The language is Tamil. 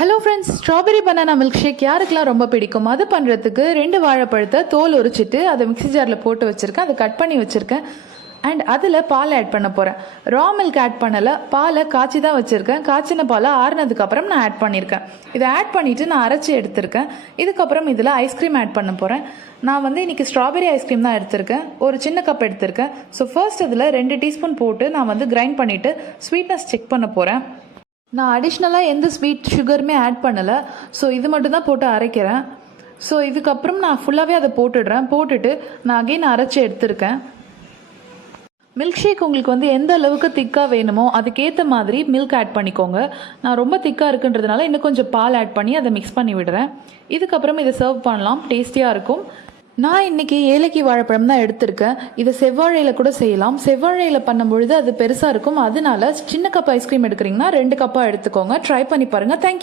Hello friends, strawberry banana milk shake யாருக்கெல்லாம் ரொம்ப பிடிக்கும்? அது பண்ணுறதுக்கு 2 வாழைப்பழத்தை தோல் உரிச்சிட்டு அதை மிக்ஸி ஜாரில் போட்டு வச்சுருக்கேன். அதை கட் பண்ணி வச்சுருக்கேன். அண்ட் அதில் பால் ஆட் பண்ண போகிறேன். ரா மில்க் ஆட் பண்ணலை, பாலை காய்ச்சி தான் வச்சுருக்கேன். காய்ச்சின பாலை ஆறுனதுக்கப்புறம் நான் ஆட் பண்ணியிருக்கேன். இதை ஆட் பண்ணிவிட்டு நான் அரைச்சி எடுத்திருக்கேன். இதுக்கப்புறம் இதில் ஐஸ்கிரீம் ஆட் பண்ண போகிறேன். நான் இன்றைக்கி ஸ்ட்ராபெரி ஐஸ்கிரீம் தான் எடுத்திருக்கேன். ஒரு சின்ன கப் எடுத்திருக்கேன். ஸோ ஃபர்ஸ்ட் இதில் 2 டீஸ்பூன் போட்டு நான் கிரைண்ட் பண்ணிவிட்டு ஸ்வீட்னஸ் செக் பண்ண போகிறேன். நான் அடிஷ்னலாக எந்த ஸ்வீட் சுகருமே ஆட் பண்ணலை. ஸோ இது மட்டும் தான் போட்டு அரைக்கிறேன். ஸோ இதுக்கப்புறம் நான் ஃபுல்லாகவே அதை போட்டுட்டு நான் அகெயின் அரைச்சி எடுத்திருக்கேன். மில்க் ஷேக் உங்களுக்கு எந்த அளவுக்கு திக்காக வேணுமோ அதுக்கேற்ற மாதிரி மில்க் ஆட் பண்ணிக்கோங்க. நான் ரொம்ப திக்காக இருக்குன்றதுனால இன்னும் கொஞ்சம் பால் ஆட் பண்ணி அதை மிக்ஸ் பண்ணி விடுறேன். இதுக்கப்புறம் இதை சர்வ் பண்ணலாம். டேஸ்டியாக இருக்கும். நான் இன்றைக்கி ஏலக்கி வாழைப்பழம் தான் எடுத்திருக்கேன். இதை செவ்வாழையில் கூட செய்யலாம். செவ்வாழையில் பண்ணும்பொழுது அது பெருசாக இருக்கும். அதனால சின்ன கப் ஐஸ்கிரீம் எடுக்கிறீங்கன்னா 2 கப்பாக எடுத்துக்கோங்க. ட்ரை பண்ணி பாருங்கள். தேங்க்யூ.